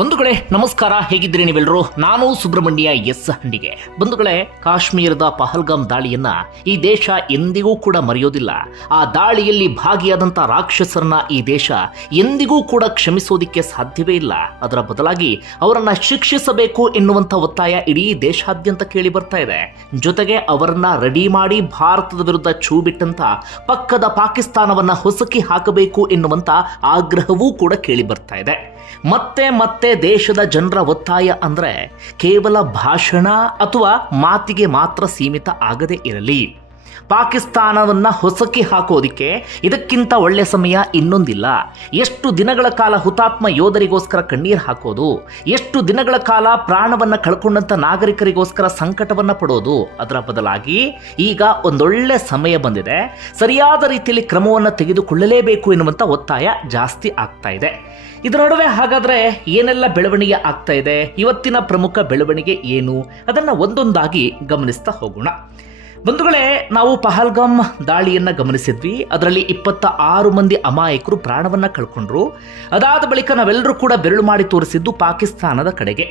ಬಂಧುಗಳೇ, ನಮಸ್ಕಾರ. ಹೇಗಿದ್ದೀರಿ ನೀವೆಲ್ಲರೂ ನಾನು ಸುಬ್ರಹ್ಮಣ್ಯ ಎಸ್ ಹಂಡಿಗೆ. ಬಂಧುಗಳೇ, ಕಾಶ್ಮೀರದ ಪಹಲ್ಗಾಮ್ ದಾಳಿಯನ್ನ ಈ ದೇಶ ಎಂದಿಗೂ ಕೂಡ ಮರೆಯೋದಿಲ್ಲ. ಆ ದಾಳಿಯಲ್ಲಿ ಭಾಗಿಯಾದಂಥ ರಾಕ್ಷಸರನ್ನ ಈ ದೇಶ ಎಂದಿಗೂ ಕೂಡ ಕ್ಷಮಿಸೋದಿಕ್ಕೆ ಸಾಧ್ಯವೇ ಇಲ್ಲ. ಅದರ ಬದಲಾಗಿ ಅವರನ್ನ ಶಿಕ್ಷಿಸಬೇಕು ಎನ್ನುವಂಥ ಒತ್ತಾಯ ಇಡೀ ದೇಶಾದ್ಯಂತ ಕೇಳಿ ಬರ್ತಾ ಇದೆ. ಜೊತೆಗೆ ಅವರನ್ನ ರೆಡಿ ಮಾಡಿ ಭಾರತದ ವಿರುದ್ಧ ಛೂ ಬಿಟ್ಟಂತ ಪಕ್ಕದ ಪಾಕಿಸ್ತಾನವನ್ನ ಹೊಸಕಿ ಹಾಕಬೇಕು ಎನ್ನುವಂತ ಆಗ್ರಹವೂ ಕೂಡ ಕೇಳಿ ಬರ್ತಾ ಇದೆ. ಮತ್ತೆ ಮತ್ತೆ ದೇಶದ ಜನರ ಒತ್ತಾಯ ಅಂದರೆ ಕೇವಲ ಭಾಷಣ ಅಥವಾ ಮಾತಿಗೆ ಮಾತ್ರ ಸೀಮಿತ ಆಗದೇ ಇರಲಿ. ಪಾಕಿಸ್ತಾನವನ್ನ ಹೊಸಕಿ ಹಾಕೋದಿಕ್ಕೆ ಇದಕ್ಕಿಂತ ಒಳ್ಳೆ ಸಮಯ ಇನ್ನೊಂದಿಲ್ಲ. ಎಷ್ಟು ದಿನಗಳ ಕಾಲ ಹುತಾತ್ಮ ಯೋಧರಿಗೋಸ್ಕರ ಕಣ್ಣೀರು ಹಾಕೋದು, ಎಷ್ಟು ದಿನಗಳ ಕಾಲ ಪ್ರಾಣವನ್ನ ಕಳ್ಕೊಂಡಂತ ನಾಗರಿಕರಿಗೋಸ್ಕರ ಸಂಕಟವನ್ನ ಪಡೋದು, ಅದರ ಬದಲಾಗಿ ಈಗ ಒಂದೊಳ್ಳೆ ಸಮಯ ಬಂದಿದೆ. ಸರಿಯಾದ ರೀತಿಯಲ್ಲಿ ಕ್ರಮವನ್ನು ತೆಗೆದುಕೊಳ್ಳಲೇಬೇಕು ಎನ್ನುವಂತ ಒತ್ತಾಯ ಜಾಸ್ತಿ ಆಗ್ತಾ ಇದೆ. ಇದರ ನಡುವೆ ಹಾಗಾದ್ರೆ ಏನೆಲ್ಲ ಬೆಳವಣಿಗೆ ಆಗ್ತಾ ಇದೆ? ಇವತ್ತಿನ ಪ್ರಮುಖ ಬೆಳವಣಿಗೆ ಏನು? ಅದನ್ನ ಒಂದೊಂದಾಗಿ ಗಮನಿಸ್ತಾ ಹೋಗೋಣ. ಬಂಧುಗಳೇ, ನಾವು ಪಹಲ್ಗಾಮ್ ದಾಳಿಯನ್ನು ಗಮನಿಸಿದ್ವಿ. ಅದರಲ್ಲಿ ಇಪ್ಪತ್ತ ಆರು ಮಂದಿ ಅಮಾಯಕರು ಪ್ರಾಣವನ್ನು ಕಳ್ಕೊಂಡ್ರು. ಅದಾದ ಬಳಿಕ ನಾವೆಲ್ಲರೂ ಕೂಡ ಬೆರಳು ಮಾಡಿ ತೋರಿಸಿದ್ದು ಪಾಕಿಸ್ತಾನದ ಕಡೆಗೆ.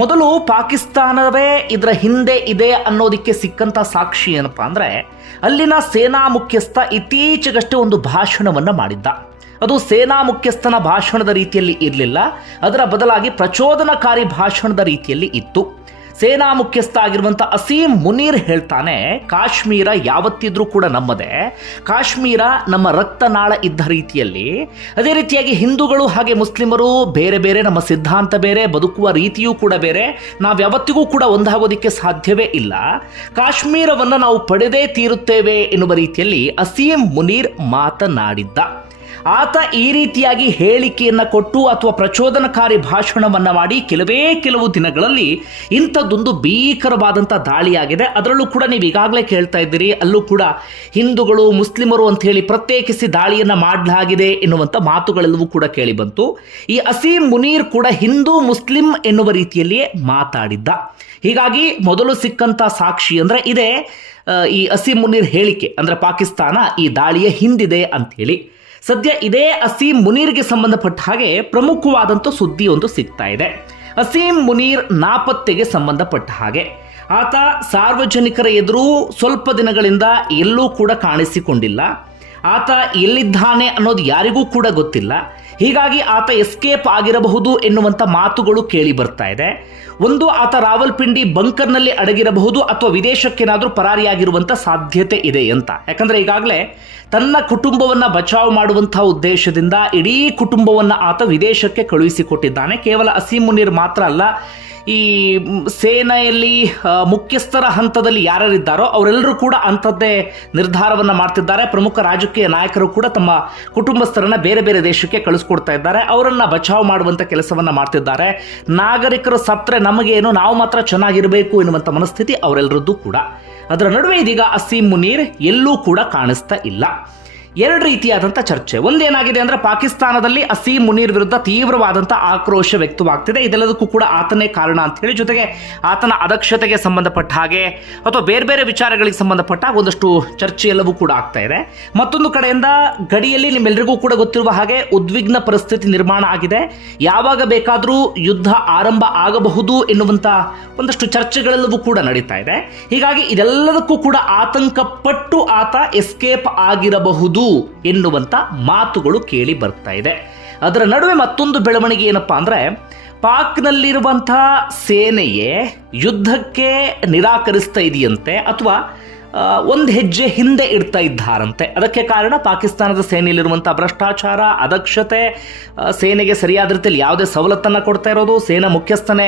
ಮೊದಲು ಪಾಕಿಸ್ತಾನವೇ ಇದರ ಹಿಂದೆ ಇದೆ ಅನ್ನೋದಕ್ಕೆ ಸಿಕ್ಕಂಥ ಸಾಕ್ಷಿ ಏನಪ್ಪ ಅಂದರೆ, ಅಲ್ಲಿನ ಸೇನಾ ಮುಖ್ಯಸ್ಥ ಇತ್ತೀಚೆಗಷ್ಟೇ ಒಂದು ಭಾಷಣವನ್ನು ಮಾಡಿದ್ದ. ಅದು ಸೇನಾ ಮುಖ್ಯಸ್ಥನ ಭಾಷಣದ ರೀತಿಯಲ್ಲಿ ಇರಲಿಲ್ಲ, ಅದರ ಬದಲಾಗಿ ಪ್ರಚೋದನಕಾರಿ ಭಾಷಣದ ರೀತಿಯಲ್ಲಿ ಇತ್ತು. ಸೇನಾ ಮುಖ್ಯಸ್ಥ ಆಗಿರುವಂಥ ಅಸೀಂ ಮುನೀರ್ ಹೇಳ್ತಾನೆ, ಕಾಶ್ಮೀರ ಯಾವತ್ತಿದ್ರೂ ಕೂಡ ನಮ್ಮದೇ. ಕಾಶ್ಮೀರ ನಮ್ಮ ರಕ್ತನಾಳ ಇದ್ದ ರೀತಿಯಲ್ಲಿ. ಅದೇ ರೀತಿಯಾಗಿ ಹಿಂದೂಗಳು ಹಾಗೆ ಮುಸ್ಲಿಮರು ಬೇರೆ ಬೇರೆ, ನಮ್ಮ ಸಿದ್ಧಾಂತ ಬೇರೆ, ಬದುಕುವ ರೀತಿಯೂ ಕೂಡ ಬೇರೆ. ನಾವು ಯಾವತ್ತಿಗೂ ಕೂಡ ಒಂದಾಗೋದಿಕ್ಕೆ ಸಾಧ್ಯವೇ ಇಲ್ಲ. ಕಾಶ್ಮೀರವನ್ನು ನಾವು ಪಡೆದೇ ತೀರುತ್ತೇವೆ ಎನ್ನುವ ರೀತಿಯಲ್ಲಿ ಅಸೀಂ ಮುನೀರ್ ಮಾತನಾಡಿದ್ದ. ಆತ ಈ ರೀತಿಯಾಗಿ ಹೇಳಿಕೆಯನ್ನು ಕೊಟ್ಟು ಅಥವಾ ಪ್ರಚೋದನಕಾರಿ ಭಾಷಣವನ್ನು ಮಾಡಿ ಕೆಲವೇ ಕೆಲವು ದಿನಗಳಲ್ಲಿ ಇಂಥದ್ದೊಂದು ಭೀಕರವಾದಂಥ ದಾಳಿಯಾಗಿದೆ. ಅದರಲ್ಲೂ ಕೂಡ ನೀವು ಈಗಾಗಲೇ ಕೇಳ್ತಾ ಇದ್ದೀರಿ, ಅಲ್ಲೂ ಕೂಡ ಹಿಂದೂಗಳು, ಮುಸ್ಲಿಮರು ಅಂತ ಹೇಳಿ ಪ್ರತ್ಯೇಕಿಸಿ ದಾಳಿಯನ್ನು ಮಾಡಲಾಗಿದೆ ಎನ್ನುವಂಥ ಮಾತುಗಳೆಲ್ಲವೂ ಕೂಡ ಕೇಳಿ ಬಂತು. ಈ ಅಸೀಂ ಮುನೀರ್ ಕೂಡ ಹಿಂದೂ, ಮುಸ್ಲಿಂ ಎನ್ನುವ ರೀತಿಯಲ್ಲಿಯೇ ಮಾತಾಡಿದ್ದ. ಹೀಗಾಗಿ ಮೊದಲು ಸಿಕ್ಕಂತ ಸಾಕ್ಷಿ ಅಂದರೆ ಇದೇ ಈ ಅಸೀಂ ಮುನೀರ್ ಹೇಳಿಕೆ, ಅಂದರೆ ಪಾಕಿಸ್ತಾನ ಈ ದಾಳಿಯ ಹಿಂದಿದೆ ಅಂಥೇಳಿ ಸದ್ಯ ಇದೇ ಅಸೀಂ ಮುನೀರ್ಗೆ ಸಂಬಂಧಪಟ್ಟ ಹಾಗೆ ಪ್ರಮುಖವಾದಂಥ ಸುದ್ದಿ ಒಂದು ಸಿಗ್ತಾ ಇದೆ. ಅಸೀಂ ಮುನೀರ್ ನಾಪತ್ತೆಗೆ ಸಂಬಂಧಪಟ್ಟ ಹಾಗೆ. ಆತ ಸಾರ್ವಜನಿಕರ ಎದುರು ಸ್ವಲ್ಪ ದಿನಗಳಿಂದ ಎಲ್ಲೂ ಕೂಡ ಕಾಣಿಸಿಕೊಂಡಿಲ್ಲ. ಆತ ಎಲ್ಲಿದ್ದಾನೆ ಅನ್ನೋದು ಯಾರಿಗೂ ಕೂಡ ಗೊತ್ತಿಲ್ಲ. ಹೀಗಾಗಿ ಆತ ಎಸ್ಕೇಪ್ ಆಗಿರಬಹುದು ಎನ್ನುವಂಥ ಮಾತುಗಳು ಕೇಳಿ ಬರ್ತಾ ಇದೆ. ಒಂದು ಆತ ರಾವಲ್ಪಿಂಡಿ ಬಂಕರ್ನಲ್ಲಿ ಅಡಗಿರಬಹುದು ಅಥವಾ ವಿದೇಶಕ್ಕೇನಾದರೂ ಪರಾರಿಯಾಗಿರುವಂಥ ಸಾಧ್ಯತೆ ಇದೆ ಅಂತ. ಯಾಕಂದರೆ ಈಗಾಗಲೇ ತನ್ನ ಕುಟುಂಬವನ್ನು ಬಚಾವ್ ಮಾಡುವಂಥ ಉದ್ದೇಶದಿಂದ ಇಡೀ ಕುಟುಂಬವನ್ನು ಆತ ವಿದೇಶಕ್ಕೆ ಕಳುಹಿಸಿಕೊಟ್ಟಿದ್ದಾನೆ. ಕೇವಲ ಅಸೀಮ್ ಮುನೀರ್ ಮಾತ್ರ ಅಲ್ಲ ಈ ಸೇನೆಯಲ್ಲಿ ಮುಖ್ಯಸ್ಥರ ಹಂತದಲ್ಲಿ ಯಾರ್ಯಾರಿದ್ದಾರೋ ಅವರೆಲ್ಲರೂ ಕೂಡ ಅಂಥದ್ದೇ ನಿರ್ಧಾರವನ್ನು ಮಾಡ್ತಿದ್ದಾರೆ. ಪ್ರಮುಖ ರಾಜಕೀಯ ನಾಯಕರು ಕೂಡ ತಮ್ಮ ಕುಟುಂಬಸ್ಥರನ್ನ ಬೇರೆ ಬೇರೆ ದೇಶಕ್ಕೆ ಕಳಿಸ್ಕೊಡ್ತಾ ಇದ್ದಾರೆ. ಅವರನ್ನು ಬಚಾವ್ ಮಾಡುವಂತ ಕೆಲಸವನ್ನ ಮಾಡ್ತಿದ್ದಾರೆ. ನಾಗರಿಕರು ಸತ್ರೆ ನಮಗೇನು, ನಾವು ಮಾತ್ರ ಚೆನ್ನಾಗಿರಬೇಕು ಎನ್ನುವಂಥ ಮನಸ್ಥಿತಿ ಅವರೆಲ್ಲರದ್ದು ಕೂಡ. ಅದರ ನಡುವೆ ಇದೀಗ ಅಸೀಂ ಮುನೀರ್ ಎಲ್ಲೂ ಕೂಡ ಕಾಣಿಸ್ತಾ ಇಲ್ಲ. ಎರಡು ರೀತಿಯಾದಂಥ ಚರ್ಚೆ. ಒಂದೇನಾಗಿದೆ ಅಂದ್ರೆ ಪಾಕಿಸ್ತಾನದಲ್ಲಿ ಅಸೀಂ ಮುನೀರ್ ವಿರುದ್ಧ ತೀವ್ರವಾದಂಥ ಆಕ್ರೋಶ ವ್ಯಕ್ತವಾಗ್ತಿದೆ. ಇದೆಲ್ಲದಕ್ಕೂ ಕೂಡ ಆತನೇ ಕಾರಣ ಅಂತ ಹೇಳಿ ಜೊತೆಗೆ ಆತನ ಅದಕ್ಷತೆಗೆ ಸಂಬಂಧಪಟ್ಟ ಹಾಗೆ ಅಥವಾ ಬೇರೆ ಬೇರೆ ವಿಚಾರಗಳಿಗೆ ಸಂಬಂಧಪಟ್ಟ ಒಂದಷ್ಟು ಚರ್ಚೆ ಎಲ್ಲವೂ ಕೂಡ ಆಗ್ತಾ ಇದೆ. ಮತ್ತೊಂದು ಕಡೆಯಿಂದ ಗಡಿಯಲ್ಲಿ ನಿಮ್ಮೆಲ್ಲರಿಗೂ ಕೂಡ ಗೊತ್ತಿರುವ ಹಾಗೆ ಉದ್ವಿಗ್ನ ಪರಿಸ್ಥಿತಿ ನಿರ್ಮಾಣ ಆಗಿದೆ. ಯಾವಾಗ ಬೇಕಾದರೂ ಯುದ್ಧ ಆರಂಭ ಆಗಬಹುದು ಎನ್ನುವಂಥ ಒಂದಷ್ಟು ಚರ್ಚೆಗಳೆಲ್ಲವೂ ಕೂಡ ನಡೀತಾ ಇದೆ. ಹೀಗಾಗಿ ಇದೆಲ್ಲದಕ್ಕೂ ಕೂಡ ಆತಂಕ ಪಟ್ಟು ಆತ ಎಸ್ಕೇಪ್ ಆಗಿರಬಹುದು. ಎನ್ನುವಂತ ಮಾತುಗಳು ಕೇಳಿ ಬರ್ತಾ ಇದೆ. ಅದರ ನಡುವೆ ಮತ್ತೊಂದು ಬೆಳವಣಿಗೆ ಏನಪ್ಪ ಅಂದರೆ ಪಾಕ್ನಲ್ಲಿರುವಂಥ ಸೇನೆಯೇ ಯುದ್ಧಕ್ಕೆ ನಿರಾಕರಿಸ್ತಾ ಇದೆಯಂತೆ ಅಥವಾ ಒಂದು ಹೆಜ್ಜೆ ಹಿಂದೆ ಇಡ್ತಾ ಇದ್ದಾರಂತೆ. ಅದಕ್ಕೆ ಕಾರಣ ಪಾಕಿಸ್ತಾನದ ಸೇನೆಯಲ್ಲಿರುವಂಥ ಭ್ರಷ್ಟಾಚಾರ ಅದಕ್ಷತೆ ಸೇನೆಗೆ ಸರಿಯಾದ ರೀತಿಯಲ್ಲಿ ಯಾವುದೇ ಸವಲತ್ತನ್ನು ಕೊಡ್ತಾ ಇರೋದು, ಸೇನಾ ಮುಖ್ಯಸ್ಥನೇ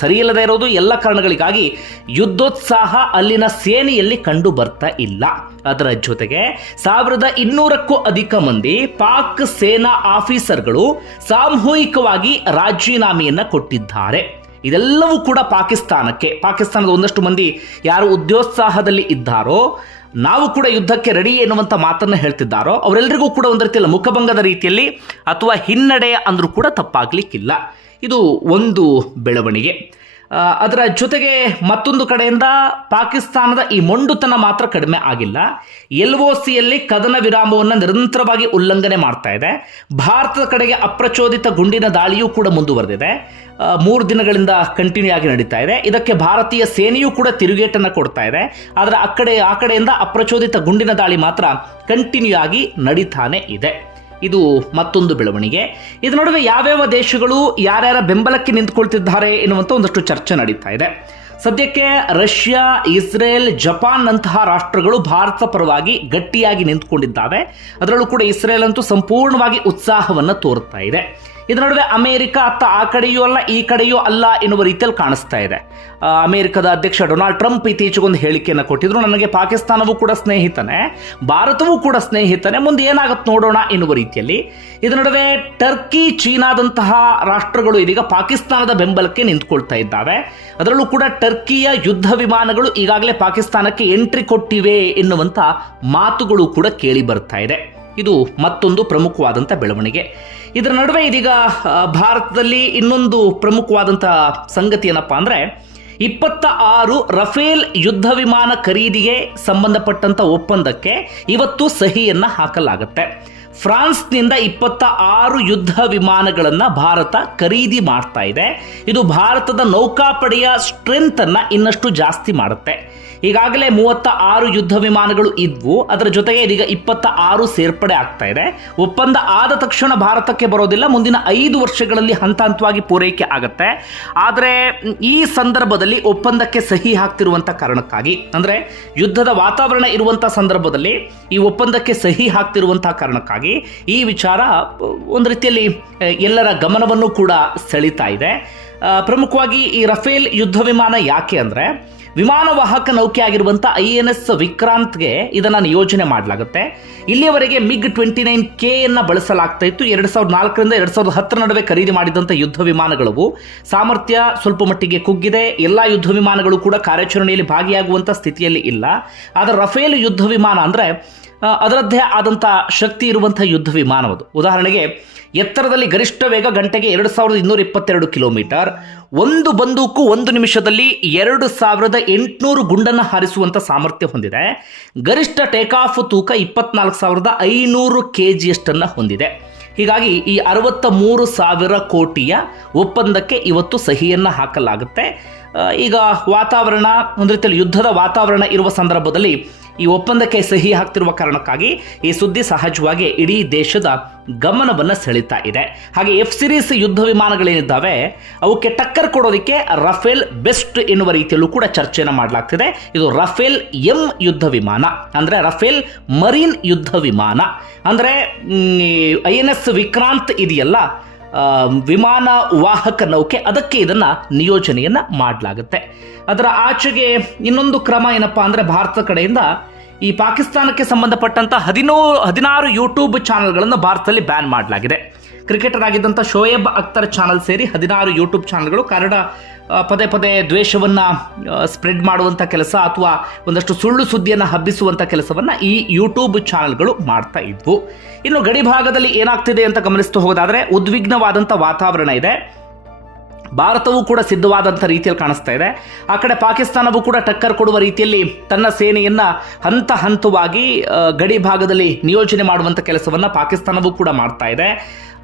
ಸರಿಯಿಲ್ಲದೆ ಇರೋದು, ಎಲ್ಲ ಕಾರಣಗಳಿಗಾಗಿ ಯುದ್ಧೋತ್ಸಾಹ ಅಲ್ಲಿನ ಸೇನೆಯಲ್ಲಿ ಕಂಡು ಬರ್ತಾ ಇಲ್ಲ. ಅದರ ಜೊತೆಗೆ ಸಾವಿರದ ಇನ್ನೂರಕ್ಕೂ ಅಧಿಕ ಮಂದಿ ಪಾಕ್ ಸೇನಾ ಆಫೀಸರ್ಗಳು ಸಾಮೂಹಿಕವಾಗಿ ರಾಜೀನಾಮೆಯನ್ನು ಕೊಟ್ಟಿದ್ದಾರೆ. ಇದೆಲ್ಲವೂ ಕೂಡ ಪಾಕಿಸ್ತಾನಕ್ಕೆ. ಪಾಕಿಸ್ತಾನದ ಒಂದಷ್ಟು ಮಂದಿ ಯಾರು ಉದ್ಯೋತ್ಸಾಹದಲ್ಲಿ ಇದ್ದಾರೋ, ನಾವು ಕೂಡ ಯುದ್ಧಕ್ಕೆ ರೆಡಿ ಎನ್ನುವಂಥ ಮಾತನ್ನು ಹೇಳ್ತಿದ್ದಾರೋ ಅವರೆಲ್ಲರಿಗೂ ಕೂಡ ಒಂದು ರೀತಿಯಲ್ಲಿ ಮುಖಭಂಗದ ರೀತಿಯಲ್ಲಿ ಅಥವಾ ಹಿನ್ನಡೆ ಅಂದರೂ ಕೂಡ ತಪ್ಪಾಗಲಿಕ್ಕಿಲ್ಲ. ಇದು ಒಂದು ಬೆಳವಣಿಗೆ. ಅದರ ಜೊತೆಗೆ ಮತ್ತೊಂದು ಕಡೆಯಿಂದ ಪಾಕಿಸ್ತಾನದ ಈ ಮೊಂಡುತನ ಮಾತ್ರ ಕಡಿಮೆ ಆಗಿಲ್ಲ. ಎಲ್ ಒ ಸಿಯಲ್ಲಿ ಕದನ ವಿರಾಮವನ್ನು ನಿರಂತರವಾಗಿ ಉಲ್ಲಂಘನೆ ಮಾಡ್ತಾ ಇದೆ. ಭಾರತದ ಕಡೆಗೆ ಅಪ್ರಚೋದಿತ ಗುಂಡಿನ ದಾಳಿಯೂ ಕೂಡ ಮುಂದುವರೆದಿದೆ. ಮೂರು ದಿನಗಳಿಂದ ಕಂಟಿನ್ಯೂ ಆಗಿ ನಡೀತಾ ಇದೆ. ಇದಕ್ಕೆ ಭಾರತೀಯ ಸೇನೆಯೂ ಕೂಡ ತಿರುಗೇಟನ್ನು ಕೊಡ್ತಾ ಇದೆ. ಆದರೆ ಆ ಕಡೆ, ಆ ಕಡೆಯಿಂದ ಅಪ್ರಚೋದಿತ ಗುಂಡಿನ ದಾಳಿ ಮಾತ್ರ ಕಂಟಿನ್ಯೂ ಆಗಿ ನಡೀತಾನೆ ಇದೆ. ಇದು ಮತ್ತೊಂದು ಬೆಳವಣಿಗೆ. ಇದರ ನಡುವೆ ಯಾವ್ಯಾವ ದೇಶಗಳು ಯಾರ್ಯಾರ ಬೆಂಬಲಕ್ಕೆ ನಿಂತ್ಕೊಳ್ತಿದ್ದಾರೆ ಎನ್ನುವಂಥ ಒಂದಷ್ಟು ಚರ್ಚೆ ನಡೀತಾ ಇದೆ. ಸದ್ಯಕ್ಕೆ ರಷ್ಯಾ, ಇಸ್ರೇಲ್, ಜಪಾನ್ ನಂತಹ ರಾಷ್ಟ್ರಗಳು ಭಾರತ ಪರವಾಗಿ ಗಟ್ಟಿಯಾಗಿ ನಿಂತ್ಕೊಂಡಿದ್ದಾವೆ. ಅದರಲ್ಲೂ ಕೂಡ ಇಸ್ರೇಲ್ ಅಂತೂ ಸಂಪೂರ್ಣವಾಗಿ ಉತ್ಸಾಹವನ್ನು ತೋರುತ್ತಾ ಇದೆ. ಇದರ ನಡುವೆ ಅಮೆರಿಕ ಅತ್ತ ಆ ಕಡೆಯೂ ಅಲ್ಲ, ಈ ಕಡೆಯೂ ಅಲ್ಲ ಎನ್ನುವ ರೀತಿಯಲ್ಲಿ ಕಾಣಿಸ್ತಾ ಇದೆ. ಅಮೇರಿಕದ ಅಧ್ಯಕ್ಷ ಡೊನಾಲ್ಡ್ ಟ್ರಂಪ್ ಇತ್ತೀಚೆಗೊಂದು ಹೇಳಿಕೆಯನ್ನು ಕೊಟ್ಟಿದ್ರು. ನನಗೆ ಪಾಕಿಸ್ತಾನವೂ ಕೂಡ ಸ್ನೇಹಿತನೇ, ಭಾರತವೂ ಕೂಡ ಸ್ನೇಹಿತನೇ, ಮುಂದೆ ಏನಾಗುತ್ತೆ ನೋಡೋಣ ಎನ್ನುವ ರೀತಿಯಲ್ಲಿ ಇದರ ನಡುವೆ ಟರ್ಕಿ, ಚೀನಾದಂತಹ ರಾಷ್ಟ್ರಗಳು ಇದೀಗ ಪಾಕಿಸ್ತಾನದ ಬೆಂಬಲಕ್ಕೆ ನಿಂತ್ಕೊಳ್ತಾ ಇದ್ದಾವೆ. ಅದರಲ್ಲೂ ಕೂಡ ಟರ್ಕಿಯ ಯುದ್ಧ ವಿಮಾನಗಳು ಈಗಾಗಲೇ ಪಾಕಿಸ್ತಾನಕ್ಕೆ ಎಂಟ್ರಿ ಕೊಟ್ಟಿವೆ ಎನ್ನುವಂಥ ಮಾತುಗಳು ಕೂಡ ಕೇಳಿ ಬರ್ತಾ ಇದೆ. ಇದು ಮತ್ತೊಂದು ಪ್ರಮುಖವಾದಂಥ ಬೆಳವಣಿಗೆ. ಇದರ ನಡುವೆ ಇದೀಗ ಭಾರತದಲ್ಲಿ ಇನ್ನೊಂದು ಪ್ರಮುಖವಾದಂತಹ ಸಂಗತಿ ಏನಪ್ಪಾ ಅಂದರೆ ಇಪ್ಪತ್ತ ಆರು ರಫೇಲ್ ಯುದ್ಧ ವಿಮಾನ ಖರೀದಿಗೆ ಸಂಬಂಧಪಟ್ಟಂತ ಒಪ್ಪಂದಕ್ಕೆ ಇವತ್ತು ಸಹಿಯನ್ನ ಹಾಕಲಾಗುತ್ತೆ. ಫ್ರಾನ್ಸ್ನಿಂದ ಇಪ್ಪತ್ತ ಆರು ಯುದ್ಧ ವಿಮಾನಗಳನ್ನು ಭಾರತ ಖರೀದಿ ಮಾಡ್ತಾ ಇದೆ. ಇದು ಭಾರತದ ನೌಕಾಪಡೆಯ ಸ್ಟ್ರೆಂತನ್ನು ಇನ್ನಷ್ಟು ಜಾಸ್ತಿ ಮಾಡುತ್ತೆ. ಈಗಾಗಲೇ ಮೂವತ್ತ ಆರು ಯುದ್ಧ ವಿಮಾನಗಳು ಇದ್ವು. ಅದರ ಜೊತೆಗೆ ಇದೀಗ ಇಪ್ಪತ್ತ ಆರು ಸೇರ್ಪಡೆ ಆಗ್ತಾ ಇದೆ. ಒಪ್ಪಂದ ಆದ ತಕ್ಷಣ ಭಾರತಕ್ಕೆ ಬರೋದಿಲ್ಲ. ಮುಂದಿನ ಐದು ವರ್ಷಗಳಲ್ಲಿ ಹಂತ ಹಂತವಾಗಿ ಪೂರೈಕೆ ಆಗುತ್ತೆ. ಆದರೆ ಈ ಸಂದರ್ಭದಲ್ಲಿ ಒಪ್ಪಂದಕ್ಕೆ ಸಹಿ ಹಾಕ್ತಿರುವಂಥ ಕಾರಣಕ್ಕಾಗಿ, ಅಂದರೆ ಯುದ್ಧದ ವಾತಾವರಣ ಇರುವಂಥ ಸಂದರ್ಭದಲ್ಲಿ ಈ ಒಪ್ಪಂದಕ್ಕೆ ಸಹಿ ಹಾಕ್ತಿರುವಂಥ ಕಾರಣಕ್ಕಾಗಿ ಈ ವಿಚಾರ, ಒಂದು ರೀತಿಯಲ್ಲಿ ಎಲ್ಲರ ಗಮನವನ್ನು ಕೂಡ ಸೆಳೀತಾ ಇದೆ. ಪ್ರಮುಖವಾಗಿ ಈ ರಫೇಲ್ ಯುದ್ಧ ವಿಮಾನ ಯಾಕೆ ಅಂದರೆ, ವಿಮಾನ ವಾಹಕ ನೌಕೆ ಆಗಿರುವಂಥ ಐ ಎನ್ ಎಸ್ ವಿಕ್ರಾಂತ್ಗೆ ಇದನ್ನು ನಿಯೋಜನೆ ಮಾಡಲಾಗುತ್ತೆ. ಇಲ್ಲಿಯವರೆಗೆ ಮಿಗ್ ಟ್ವೆಂಟಿ ನೈನ್ ಕೆ ಅನ್ನು ಬಳಸಲಾಗ್ತಾ ಇತ್ತು. ಎರಡು ಸಾವಿರದ ನಾಲ್ಕರಿಂದ ಎರಡು ಸಾವಿರದ ಹತ್ತರ ನಡುವೆ ಖರೀದಿ ಮಾಡಿದಂಥ ಯುದ್ಧ ವಿಮಾನಗಳು ಸಾಮರ್ಥ್ಯ ಸ್ವಲ್ಪ ಮಟ್ಟಿಗೆ ಕುಗ್ಗಿದೆ. ಎಲ್ಲ ಯುದ್ಧ ವಿಮಾನಗಳು ಕೂಡ ಕಾರ್ಯಾಚರಣೆಯಲ್ಲಿ ಭಾಗಿಯಾಗುವಂಥ ಸ್ಥಿತಿಯಲ್ಲಿ ಇಲ್ಲ. ಆದರೆ ರಫೇಲ್ ಯುದ್ಧ ವಿಮಾನ ಅಂದರೆ ಅದರದ್ದೇ ಆದಂಥ ಶಕ್ತಿ ಇರುವಂಥ ಯುದ್ಧ ವಿಮಾನವದು ಉದಾಹರಣೆಗೆ, ಎತ್ತರದಲ್ಲಿ ಗರಿಷ್ಠ ವೇಗ ಗಂಟೆಗೆ ಎರಡು ಸಾವಿರದ ಇನ್ನೂರ ಇಪ್ಪತ್ತೆರಡು ಕಿಲೋಮೀಟರ್. ಒಂದು ಬಂದೂಕು ಒಂದು ನಿಮಿಷದಲ್ಲಿ ಎರಡು ಸಾವಿರದ ಎಂಟುನೂರು ಗುಂಡನ್ನು ಹಾರಿಸುವಂಥ ಸಾಮರ್ಥ್ಯ ಹೊಂದಿದೆ. ಗರಿಷ್ಠ ಟೇಕ್ ಆಫ್ ತೂಕ ಇಪ್ಪತ್ನಾಲ್ಕು ಸಾವಿರದ ಐನೂರು ಕೆ ಜಿಯಷ್ಟನ್ನು ಹೊಂದಿದೆ. ಹೀಗಾಗಿ ಈ ಅರವತ್ತ ಮೂರು ಸಾವಿರ ಕೋಟಿಯ ಒಪ್ಪಂದಕ್ಕೆ ಇವತ್ತು ಸಹಿಯನ್ನು ಹಾಕಲಾಗುತ್ತೆ. ಈಗ ವಾತಾವರಣ, ಒಂದು ರೀತಿಯಲ್ಲಿ ಯುದ್ಧದ ವಾತಾವರಣ ಇರುವ ಸಂದರ್ಭದಲ್ಲಿ ಈ ಒಪ್ಪಂದಕ್ಕೆ ಸಹಿ ಹಾಕ್ತಿರುವ ಕಾರಣಕ್ಕಾಗಿ ಈ ಸುದ್ದಿ ಸಹಜವಾಗಿ ಇಡೀ ದೇಶದ ಗಮನವನ್ನು ಸೆಳೀತಾ ಇದೆ. ಹಾಗೆ ಎಫ್ ಸಿರೀಸ್ ಯುದ್ಧ ವಿಮಾನಗಳೇನಿದ್ದಾವೆ, ಅವಕ್ಕೆ ಟಕ್ಕರ್ ಕೊಡೋದಕ್ಕೆ ರಫೇಲ್ ಬೆಸ್ಟ್ ಎನ್ನುವ ರೀತಿಯಲ್ಲೂ ಕೂಡ ಚರ್ಚೆಯನ್ನು ಮಾಡಲಾಗ್ತಿದೆ. ಇದು ರಫೇಲ್ ಎಂ ಯುದ್ಧ ವಿಮಾನ, ಅಂದರೆ ರಫೇಲ್ ಮರೀನ್ ಯುದ್ಧ ವಿಮಾನ. ಅಂದರೆ ಐ ಎನ್ ಎಸ್ ವಿಕ್ರಾಂತ್ ಇದೆಯಲ್ಲ ವಿಮಾನ ವಾಹಕ ನೌಕೆ, ಅದಕ್ಕೆ ಇದನ್ನ ನಿಯೋಜನೆಯನ್ನ ಮಾಡಲಾಗುತ್ತೆ. ಅದರ ಆಚೆಗೆ ಇನ್ನೊಂದು ಕ್ರಮ ಏನಪ್ಪಾ ಅಂದ್ರೆ ಭಾರತ ಕಡೆಯಿಂದ ಈ ಪಾಕಿಸ್ತಾನಕ್ಕೆ ಸಂಬಂಧಪಟ್ಟಂತ ಹದಿನೋ, ಹದಿನಾರು ಯೂಟ್ಯೂಬ್ ಚಾನಲ್ಗಳನ್ನು ಭಾರತದಲ್ಲಿ ಬ್ಯಾನ್ ಮಾಡಲಾಗಿದೆ. ಕ್ರಿಕೆಟರ್ ಆಗಿದ್ದಂಥ ಶೋಯಬ್ ಅಖ್ತರ್ ಚಾನಲ್ ಸೇರಿ ಹದಿನಾರು ಯೂಟ್ಯೂಬ್ ಚಾನಲ್ಗಳು ಕನ್ನಡ ಪದೇ ಪದೇ ದ್ವೇಷವನ್ನು ಸ್ಪ್ರೆಡ್ ಮಾಡುವಂಥ ಕೆಲಸ ಅಥವಾ ಒಂದಷ್ಟು ಸುಳ್ಳು ಸುದ್ದಿಯನ್ನು ಹಬ್ಬಿಸುವಂಥ ಕೆಲಸವನ್ನು ಈ ಯೂಟ್ಯೂಬ್ ಚಾನಲ್ಗಳು ಮಾಡ್ತಾ ಇದ್ವು. ಇನ್ನು ಗಡಿ ಭಾಗದಲ್ಲಿ ಏನಾಗ್ತಿದೆ ಅಂತ ಗಮನಿಸ್ತಾ ಹೋಗೋದಾದರೆ ಉದ್ವಿಗ್ನವಾದಂಥ ವಾತಾವರಣ ಇದೆ. ಭಾರತವೂ ಕೂಡ ಸಿದ್ಧವಾದಂಥ ರೀತಿಯಲ್ಲಿ ಕಾಣಿಸ್ತಾ ಇದೆ. ಆ ಕಡೆ ಪಾಕಿಸ್ತಾನವೂ ಕೂಡ ಟಕ್ಕರ್ ಕೊಡುವ ರೀತಿಯಲ್ಲಿ ತನ್ನ ಸೇನೆಯನ್ನು ಹಂತ ಹಂತವಾಗಿ ಗಡಿ ಭಾಗದಲ್ಲಿ ನಿಯೋಜನೆ ಮಾಡುವಂಥ ಕೆಲಸವನ್ನು ಪಾಕಿಸ್ತಾನವೂ ಕೂಡ ಮಾಡ್ತಾ ಇದೆ.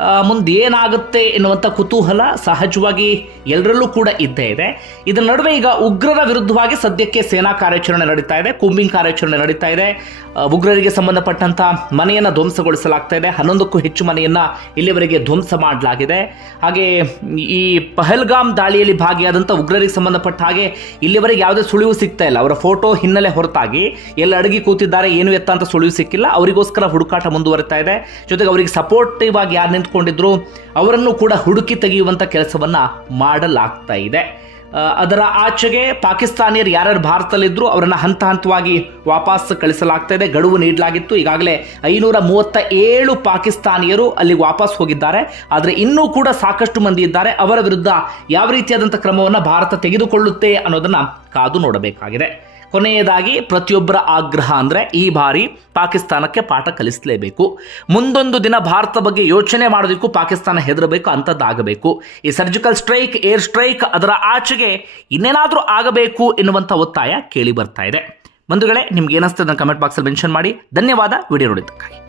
ಮುಂದೆ ಏನಾಗುತ್ತೆ ಎನ್ನುವಂಥ ಕುತೂಹಲ ಸಹಜವಾಗಿ ಎಲ್ಲರಲ್ಲೂ ಕೂಡ ಇದ್ದೇ ಇದೆ. ಇದರ ನಡುವೆ ಈಗ ಉಗ್ರರ ವಿರುದ್ಧವಾಗಿ ಸದ್ಯಕ್ಕೆ ಸೇನಾ ಕಾರ್ಯಾಚರಣೆ ನಡೀತಾ ಇದೆ, ಕೂಂಬಿಂಗ್ ಕಾರ್ಯಾಚರಣೆ ನಡೀತಾ ಇದೆ. ಉಗ್ರರಿಗೆ ಸಂಬಂಧಪಟ್ಟಂಥ ಮನೆಯನ್ನು ಧ್ವಂಸಗೊಳಿಸಲಾಗ್ತಾ ಇದೆ. ಹನ್ನೊಂದಕ್ಕೂ ಹೆಚ್ಚು ಮನೆಯನ್ನು ಇಲ್ಲಿವರೆಗೆ ಧ್ವಂಸ ಮಾಡಲಾಗಿದೆ. ಹಾಗೆ ಈ ಪಹಲ್ಗಾಮ್ ದಾಳಿಯಲ್ಲಿ ಭಾಗಿಯಾದಂಥ ಉಗ್ರರಿಗೆ ಸಂಬಂಧಪಟ್ಟ ಹಾಗೆ ಇಲ್ಲಿವರೆಗೆ ಯಾವುದೇ ಸುಳಿವು ಸಿಗ್ತಾ ಇಲ್ಲ. ಅವರ ಫೋಟೋ ಹಿನ್ನೆಲೆ ಹೊರತಾಗಿ ಎಲ್ಲ ಅಡಗಿ ಕೂತಿದ್ದಾರೆ. ಏನು ಎತ್ತ ಅಂತ ಸುಳಿವು ಸಿಕ್ಕಿಲ್ಲ. ಅವರಿಗೋಸ್ಕರ ಹುಡುಕಾಟ ಮುಂದುವರಿತಾ ಇದೆ. ಜೊತೆಗೆ ಅವರಿಗೆ ಸಪೋರ್ಟಿವ್ ಆಗಿ ಯಾರು ನಿಂತ್ಕೊಂಡಿದ್ರು ಅವರನ್ನು ಕೂಡ ಹುಡುಕಿ ತೆಗೆಯುವಂಥ ಕೆಲಸವನ್ನು ಮಾಡಲಾಗ್ತಾ ಇದೆ. ಅದರ ಆಚೆಗೆ ಪಾಕಿಸ್ತಾನಿಯರು ಯಾರ್ಯಾರು ಭಾರತದಲ್ಲಿದ್ದರೂ ಅವರನ್ನು ಹಂತ ಹಂತವಾಗಿ ವಾಪಸ್ ಕಳಿಸಲಾಗ್ತಾ ಇದೆ, ಗಡುವು ನೀಡಲಾಗಿತ್ತು. ಈಗಾಗಲೇ ಐನೂರ ಮೂವತ್ತ ಏಳು ಪಾಕಿಸ್ತಾನಿಯರು ಅಲ್ಲಿಗೆ ವಾಪಸ್ ಹೋಗಿದ್ದಾರೆ. ಆದರೆ ಇನ್ನೂ ಕೂಡ ಸಾಕಷ್ಟು ಮಂದಿ ಇದ್ದಾರೆ. ಅವರ ವಿರುದ್ಧ ಯಾವ ರೀತಿಯಾದಂಥ ಕ್ರಮವನ್ನು ಭಾರತ ತೆಗೆದುಕೊಳ್ಳುತ್ತೆ ಅನ್ನೋದನ್ನು ಕಾದು ನೋಡಬೇಕಾಗಿದೆ. ಕೊನೆಯದಾಗಿ ಪ್ರತಿಯೊಬ್ಬರ ಆಗ್ರಹ ಅಂದರೆ ಈ ಬಾರಿ ಪಾಕಿಸ್ತಾನಕ್ಕೆ ಪಾಠ ಕಲಿಸಲೇಬೇಕು. ಮುಂದೊಂದು ದಿನ ಭಾರತ ಬಗ್ಗೆ ಯೋಚನೆ ಮಾಡೋದಕ್ಕೂ ಪಾಕಿಸ್ತಾನ ಹೆದರಬೇಕು, ಅಂಥದ್ದಾಗಬೇಕು. ಈ ಸರ್ಜಿಕಲ್ ಸ್ಟ್ರೈಕ್ ಏರ್ ಸ್ಟ್ರೈಕ್ ಅದರ ಆಚೆಗೆ ಇನ್ನೇನಾದರೂ ಆಗಬೇಕು ಎನ್ನುವಂಥ ಒತ್ತಾಯ ಕೇಳಿ ಬರ್ತಾ ಇದೆ. ಬಂಧುಗಳೇ, ನಿಮ್ಗೆ ಏನಿಸ್ತದೆ ಕಮೆಂಟ್ ಬಾಕ್ಸಲ್ಲಿ ಮೆನ್ಷನ್ ಮಾಡಿ. ಧನ್ಯವಾದ, ವಿಡಿಯೋ ನೋಡಿದ್ದಕ್ಕಾಗಿ.